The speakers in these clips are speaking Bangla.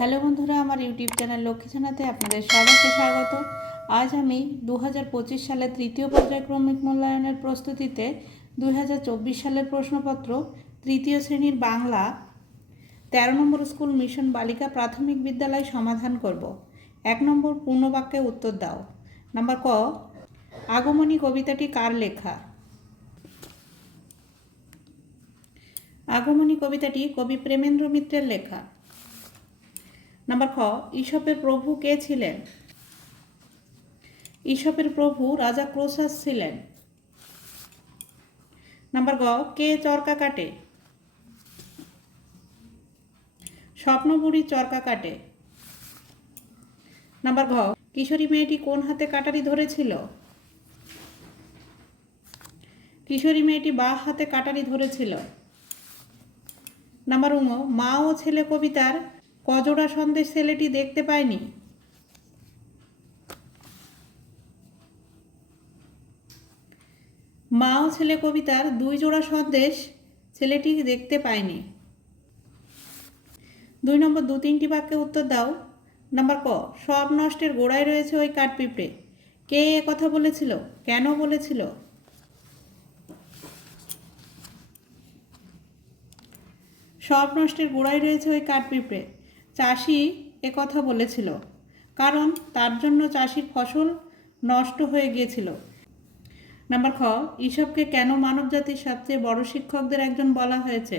হ্যালো বন্ধুরা, আমার ইউটিউব চ্যানেল লক্ষ্মীছানাতে আপনাদের সবাইকে স্বাগত। আজ আমি দু সালের তৃতীয় পর্যায়ক্রমিক মূল্যায়নের প্রস্তুতিতে দু হাজার চব্বিশ সালের প্রশ্নপত্র, তৃতীয় শ্রেণির বাংলা, তেরো নম্বর স্কুল মিশন বালিকা প্রাথমিক বিদ্যালয় সমাধান করব। এক নম্বর পূর্ণবাক্যে উত্তর দাও। নাম্বার ক, আগমনী কবিতাটি কার লেখা? আগমনী কবিতাটি কবি প্রেমেন্দ্র মিত্রের লেখা। নাম্বার খ, ঈশপের প্রভু কে ছিলেন? ঈশপের প্রভু রাজা ক্রোসাস ছিলেন। নাম্বার গ, কে চরকা কাটে? স্বপ্নবুড়ি চরকা কাটে। নাম্বার ঘ, কিশোরী মেয়েটি কোন হাতে কাটারি ধরেছিল? কিশোরী মেয়েটি বা হাতে কাটারি ধরেছিল। নাম্বার উঙ মা ও ছেলে কবিতার কজোড়া সন্দেশ ছেলেটি দেখতে পায়নি। মা ও ছেলে কবিতার দুই জোড়া সন্দেশ ছেলেটি দেখতে পায়নি। দুই নম্বর দু তিনটি বাক্যে উত্তর দাও। নাম্বার ক, সব নষ্টের গোড়ায় রয়েছে ওই কাঠপিঁপড়ে। কে এ কথা বলেছিল? কেন বলেছিল? সব নষ্টের গোড়ায় রয়েছে ওই কাঠপিঁপড়ে। চাষি কথা বলেছিল, কারণ তার জন্য চাষির ফসল নষ্ট হয়ে গিয়েছিল। নাম্বার খ ঈশবকে কেন মানবজাতির সবচেয়ে বড় শিক্ষকদের একজন বলা হয়েছে?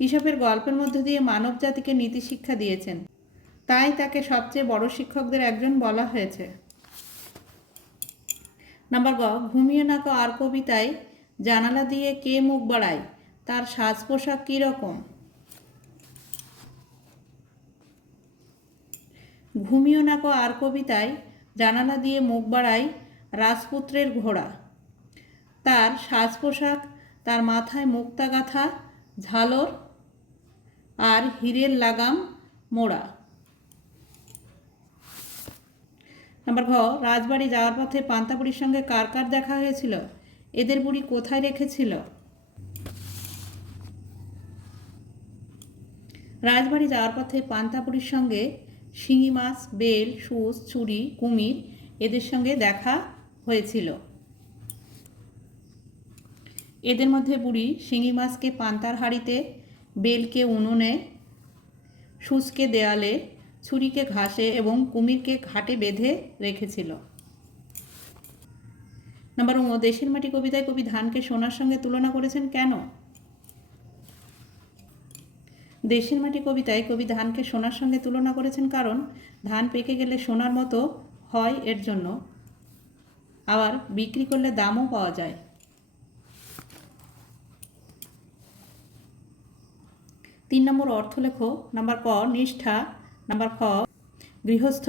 ঈশপের গল্পের মধ্য দিয়ে মানব জাতিকে নীতি শিক্ষা দিয়েছেন, তাই তাকে সবচেয়ে বড় শিক্ষকদের একজন বলা হয়েছে। নাম্বার গ, ঘুমিয়ে নাকো আর কবিতায় জানালা দিয়ে কে মুখ বাড়ায়, তার সাজ পোশাক কীরকম ঘুমিও নাকো আর কবিতায় জানালা দিয়ে মুখ বাড়ায় রাজপুত্রের ঘোড়া। তার সাজ পোশাক তার মাথায় মুক্তা গাথা, ঝালর আর হীরের লাগাম মোড়া। নাম্বার ঘ, রাজবাড়ি যাওয়ার পথে পান্তাপুরির সঙ্গে কার কার দেখা হয়েছিল? এদের বুড়ি কোথায় রেখেছিল? রাজবাড়ি যাওয়ার পথে পান্তাপুরির সঙ্গে শিঙি মাছ, বেল সুস চুড়ি কুমির এদের সঙ্গে দেখা হয়েছিল। এদের মধ্যে বুড়ি শিঙি মাছকে পান্তার হাড়িতে, বেলকে উনুনে সুসকে দেয়ালে, ছুরিকে ঘাসে এবং কুমিরকে ঘাটে বেঁধে রেখেছিল। নাম্বার ও দেশের মাটি কবিতায় কবি ধানকে সোনার সঙ্গে তুলনা করেছেন কেন? দেশের মাটি কবিতায় কবি ধানকে সোনার সঙ্গে তুলনা করেছেন কারণ, ধান পেকে গেলে সোনার মতো হয় এর জন্য। আবার বিক্রি করলে দামও পাওয়া যায়। তিন নম্বর অর্থ লেখো নাম্বার ক, নিষ্ঠা, নাম্বার খ গৃহস্থ,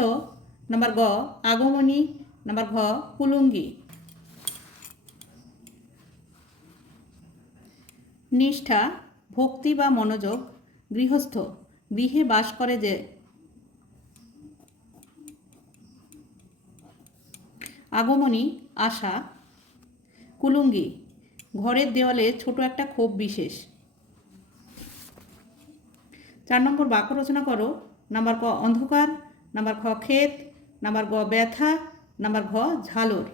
নাম্বার গ, আগমনী, নাম্বার ঘ, কুলুঙ্গি। নিষ্ঠা, ভক্তি বা মনোযোগ গৃহস্থ, গৃহে বাস করে যে আগমনী, আশা, কুলুঙ্গি, ঘরের দেওয়ালে ছোট একটা ক্ষোভ বিশেষ। চার নম্বর বাক্য রচনা করো। নাম্বার ক, অন্ধকার, নাম্বার খ, ক্ষেত, নাম্বার গ, ব্যথা, নাম্বার ঘ, ঝালর।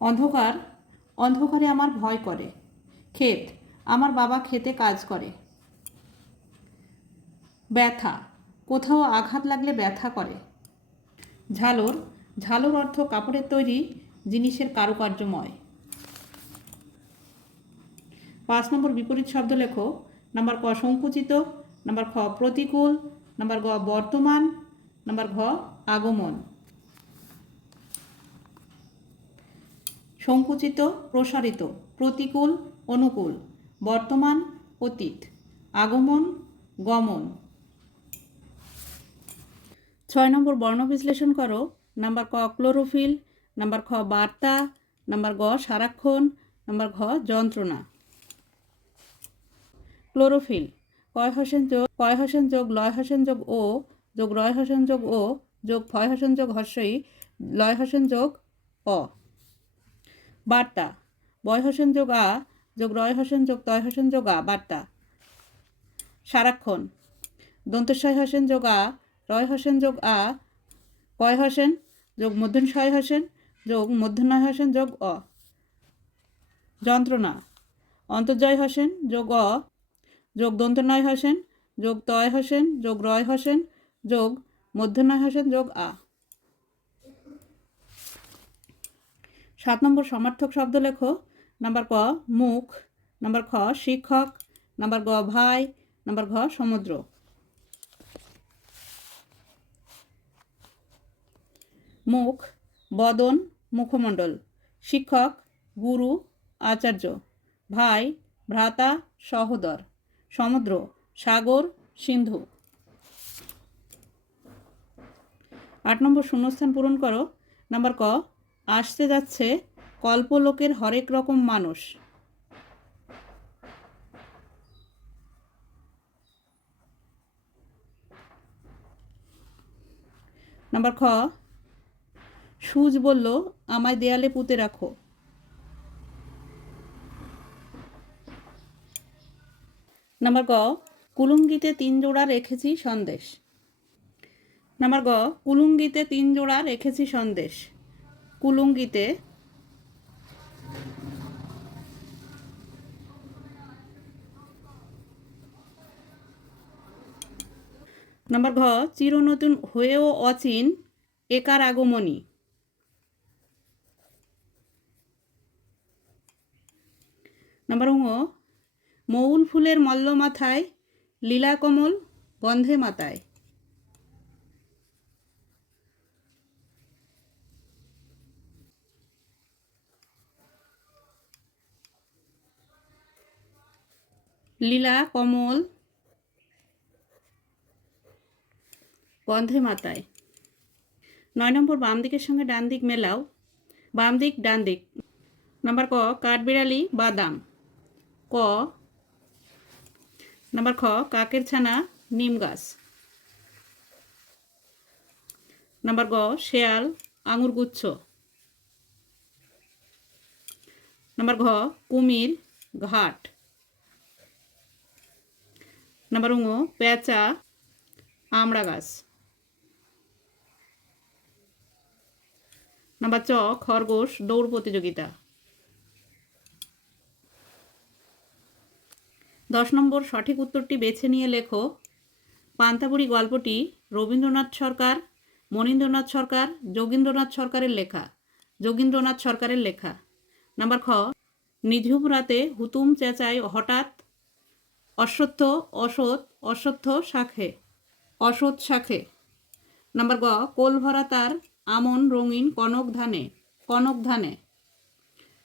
অন্ধকার, অন্ধকারে আমার ভয় করে। ক্ষেত। আমার বাবা খেতে কাজ করে। ব্যথা। কোথাও আঘাত লাগলে ব্যথা করে। ঝালর। ঝালর অর্থ কাপড়ের তৈরি জিনিসের কারুকার্যময়। পাঁচ নম্বর বিপরীত শব্দ লেখো। নাম্বার ক সংকুচিত। নাম্বার খ প্রতিকূল। নাম্বার গ বর্তমান। নাম্বার ঘ আগমন। সংকুচিত, প্রসারিত, প্রতিকূল অনুকূল। বর্তমান অতীত। আগমন, গমন। ছয় নম্বর বর্ণ বিশ্লেষণ করো। নাম্বার ক ক্লোরোফিল, নাম্বার খ বার্তা, নাম্বার গ সারাক্ষণ, নাম্বার ঘ যন্ত্রণা। ক্লোরোফিল, কয় হোসেন যোগ, কয় হোসেন যোগ লয় হোসেন যোগ ও, যোগ রয় হোসেন যোগ ও, যোগ ফয় হোসেন যোগ হর্ষই, লয় হোসেন যোগ অ। বার্তা, বয় হোসেন যোগ আ যোগ রয় হোসেন যোগ তয় হোসেন যোগ আ, বার্তা। সারাক্ষণ। দন্তস্বয় হোসেন যোগ আ, রয় হোসেন যোগ আ, কয় হোসেন, যোগ মধ্যনশয় হোসেন, যোগ মধ্যনয় হোসেন যোগ অ। যন্ত্রণা। অন্তর্জয় হোসেন যোগ অ, যোগ দন্তনয় হোসেন, যোগ তয় হোসেন, যোগ রয় হোসেন, যোগ মধ্যনয় হোসেন, যোগ আ। সাত নম্বর সমার্থক শব্দ লেখো। নাম্বার ক, মুখ। নাম্বার খ, শিক্ষক। নাম্বার গ, ভাই। নাম্বার ঘ, সমুদ্র। মুখ, বদন, মুখমণ্ডল। শিক্ষক, গুরু, আচার্য। ভাই, ভ্রাতা, সহোদর। সমুদ্র, সাগর, সিন্ধু। আট নম্বর শূন্যস্থান পূরণ করো। নাম্বার ক, আসতে যাচ্ছে কল্পলোকের হরেক রকম মানুষ। নাম্বার খ, সুজ বলল, আমায় দেয়ালে পুঁতে রাখো। নাম্বার গ, কুলুঙ্গিতে তিন জোড়া রেখেছি সন্দেশ। নাম্বার গ, কুলুঙ্গিতে তিন জোড়া রেখেছি সন্দেশ। কুলুঙ্গিতে নাম্বার ঘ, চিরনতুন হয়েও অচিন একার আগমনী। নাম্বার ঙ মৌল ফুলের মল্ল মাথায় লীলাকমল গন্ধে মাতায়। লীলা, কমল গন্ধে মাতায়। নয় নম্বর বাম দিকের সঙ্গে ডান দিক মেলাও। বাম দিক, ডান দিক। নাম্বার ক, কাঠবিড়ালি, বাদাম। ক, নাম্বার খ, কাকের ছানা, নিম গাছ। নাম্বার গ, শেয়াল, আঙুর গুচ্ছ। নাম্বার ঘ, কুমির, ঘাট। নাম্বার উঙ, পেঁচা, আমড়া গাছ। নাম্বার চ, খরগোশ দৌড় প্রতিযোগিতা। দশ নম্বর, সঠিক উত্তরটি বেছে নিয়ে লেখো। পান্তাবুড়ি গল্পটি রবীন্দ্রনাথ সরকার, মনীন্দ্রনাথ সরকার, যোগীন্দ্রনাথ সরকারের লেখা। যোগীন্দ্রনাথ সরকারের লেখা। নাম্বার খ, নিঝুম রাতে হুতুম চেঁচায় হঠাৎ, অশ্বত্থ, অসৎ অশ্বত্থ শাখে, অসৎ শাখে। নাম্বার গ কোল ভরা তার আমন, রঙিন, কনক ধানে কনক ধানে।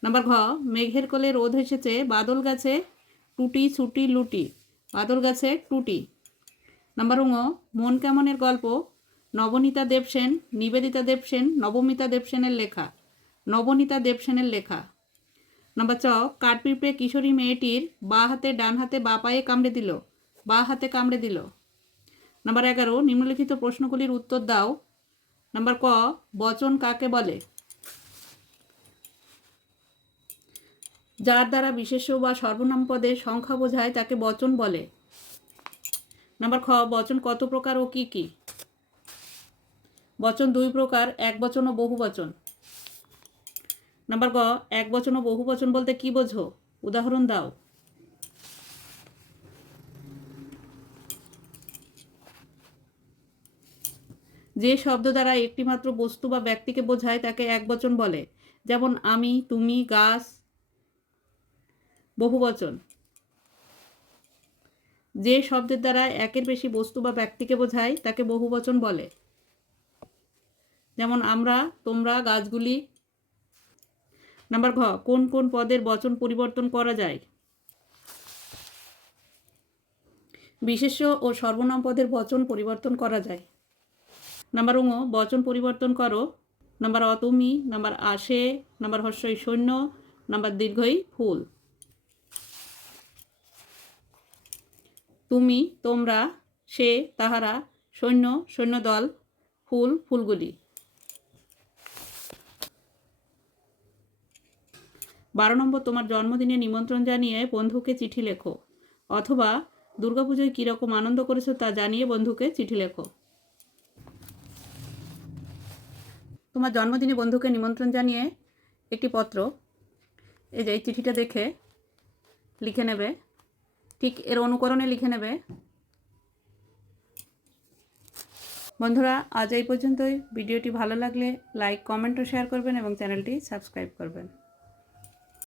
নাম্বার ঘ, মেঘের কোলে রোদ এসেছে, বাদল গাছে টুটি, ছুটি, লুটি, বাদল গাছে টুটি। নাম্বার উঙ মন কেমনের গল্প? নবনীতা দেবসেন, নিবেদিতা দেবসেন, নবমিতা দেবসেনের লেখা, নবনীতা দেবসেনের লেখা। নাম্বার চ, কাঠপিঁপড়ে কিশোরী মেয়েটির বা হাতে ডান হাতে বা পায়ে কামড়ে দিল, বা হাতে কামড়ে দিল। নাম্বার এগারো, নিম্নলিখিত প্রশ্নগুলির উত্তর দাও নাম্বার ক, বচন কাকে বলে? যার দ্বারা বিশেষ্য বা সর্বনাম পদে সংখ্যা বোঝায়, তাকে বচন বলে। নাম্বার খ, বচন কত প্রকার ও কি কি? বচন দুই প্রকার, এক বচন ও বহু বচন। নাম্বার গ, এক বচন ও বহু বচন বলতে কি বোঝো? উদাহরণ দাও। যে শব্দ দ্বারা একটিমাত্র বস্তু বা ব্যক্তিকে বোঝায় তাকে এক বচন বলে। যেমন, আমি, তুমি, গাছ বহুবচন যে শব্দের দ্বারা একের বেশি বস্তু বা ব্যক্তিকে বোঝায় তাকে বহুবচন বলে। যেমন, আমরা, তোমরা, গাছগুলি। নাম্বার ঘ, কোন কোন পদের বচন পরিবর্তন করা যায়? বিশেষ্য ও সর্বনাম পদের বচন পরিবর্তন করা যায়। নাম্বার উঙ বচন পরিবর্তন করো। নাম্বার অ, তুমি। নাম্বার আসে। নাম্বার হর্ষই সৈন্য নাম্বার দীর্ঘই ফুল। তুমি, তোমরা, সে, তাহারা সৈন্য সৈন্যদল ফুল, ফুলগুলি। বারো নম্বর, তোমার জন্মদিনে নিমন্ত্রণ জানিয়ে বন্ধুকে চিঠি লেখো। অথবা দুর্গাপুজোয় কীরকম আনন্দ করেছ তা জানিয়ে বন্ধুকে চিঠি লেখো। তোমার জন্মদিনে বন্ধুকে নিমন্ত্রণ জানিয়ে একটি পত্র, এই যে এই চিঠিটা দেখে লিখে নেবে। ঠিক এর অনুকরণে লিখে নেবে। বন্ধুরা, আজ এই পর্যন্তই। ভিডিওটি ভালো লাগলে লাইক, কমেন্ট ও শেয়ার করবেন এবং চ্যানেলটি সাবস্ক্রাইব করবেন।